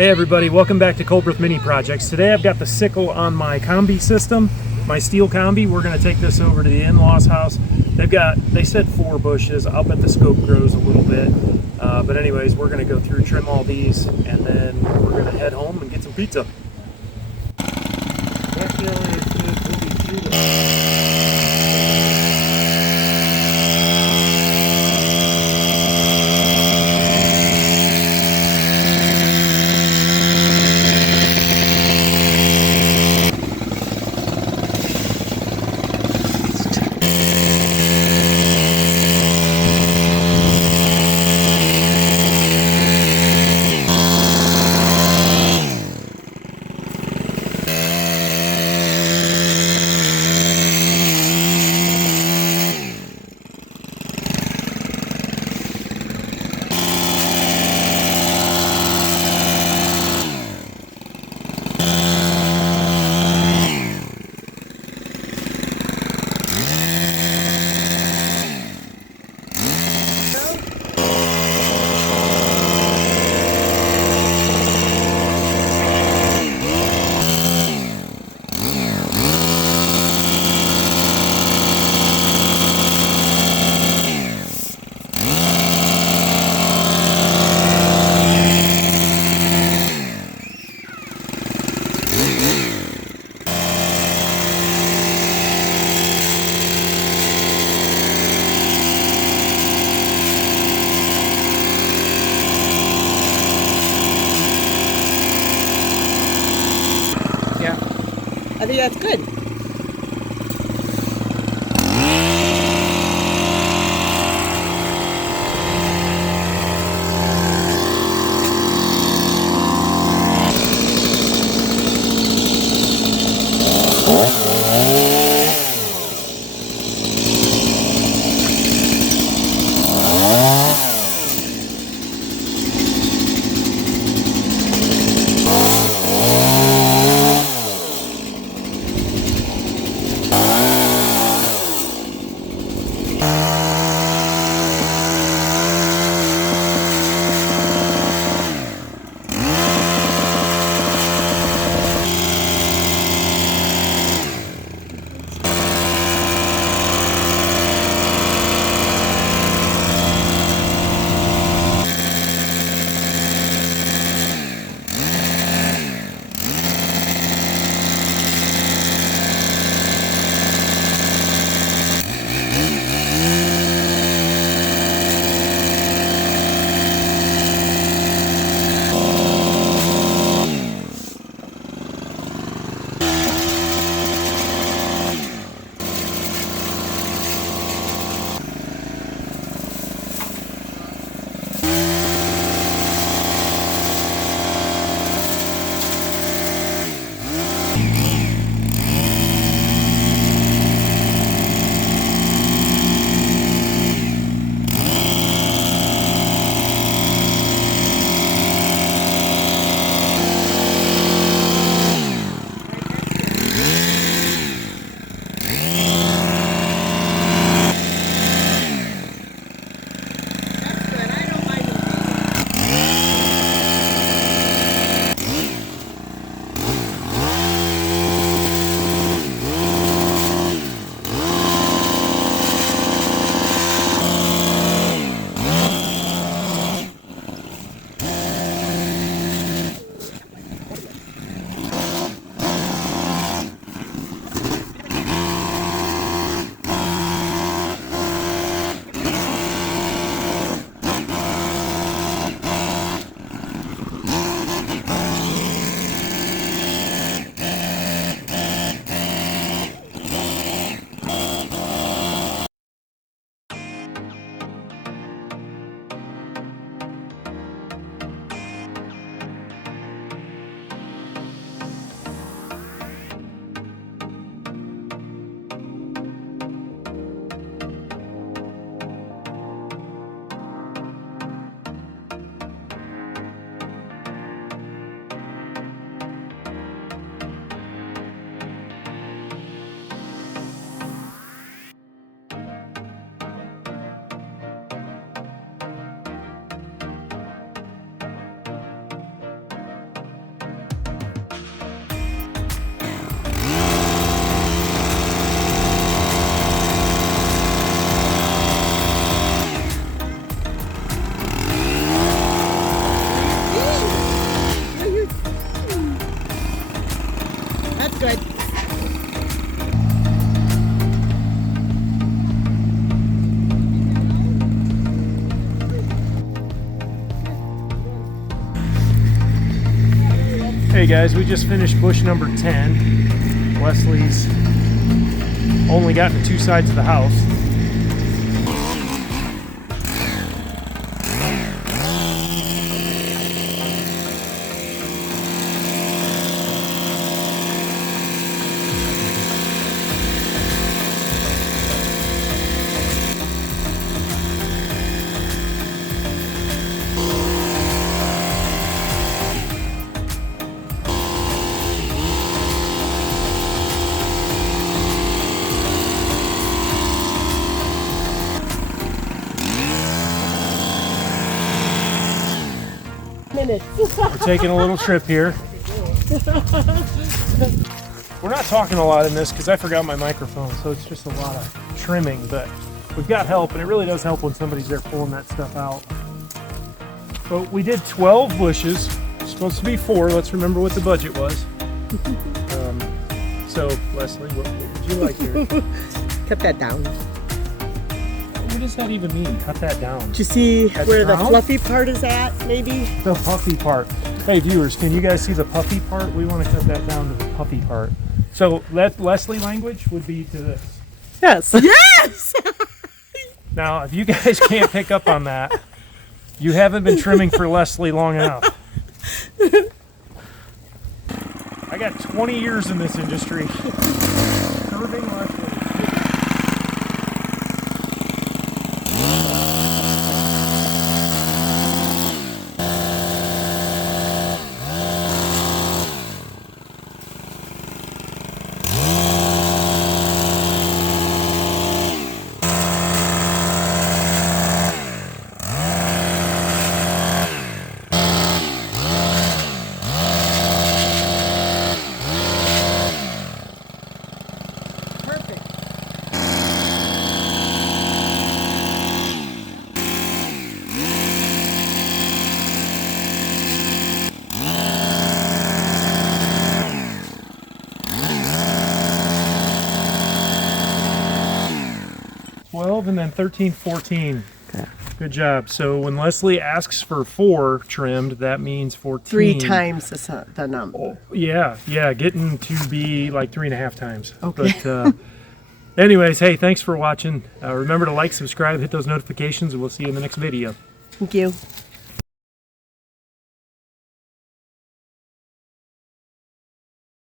Hey everybody, welcome back to Coldbreath Mini Projects. Today I've got the sickle on my combi system, my steel combi. We're going to take this over to the in-laws house. They said 4 bushes. I'll bet the scope grows a little bit. But anyways, we're going to go through, trim all these, and then we're going to head home and get some pizza. I think that's good. Good. Hey guys, we just finished bush number 10. Leslie's only gotten to 2 sides of the house. We're taking a little trip here. We're not talking a lot in this because I forgot my microphone, so it's just a lot of trimming, but we've got help, and it really does help when somebody's there pulling that stuff out. But we did 12 bushes. It's supposed to be 4. Let's remember what the budget was. So, Leslie, what would you like here? Cut that down. What does that even mean? Cut that down. Do you see Cut where the down? fluffy part is at, maybe? The puffy part. Hey viewers, can you guys see the puffy part? We want to cut that down to the puffy part. So Leslie language would be to this. Yes. Yes! Now, if you guys can't pick up on that, you haven't been trimming for Leslie long enough. I got 20 years in this industry. Curving Leslie. Perfect. 12 and then 13, 14. Okay. Good job. So when Leslie asks for 4 trimmed, that means 14. 3 times the number. Oh, yeah, getting to be like 3.5 times. Okay. But anyways, hey, thanks for watching. Remember to like, subscribe, hit those notifications, and we'll see you in the next video. Thank you.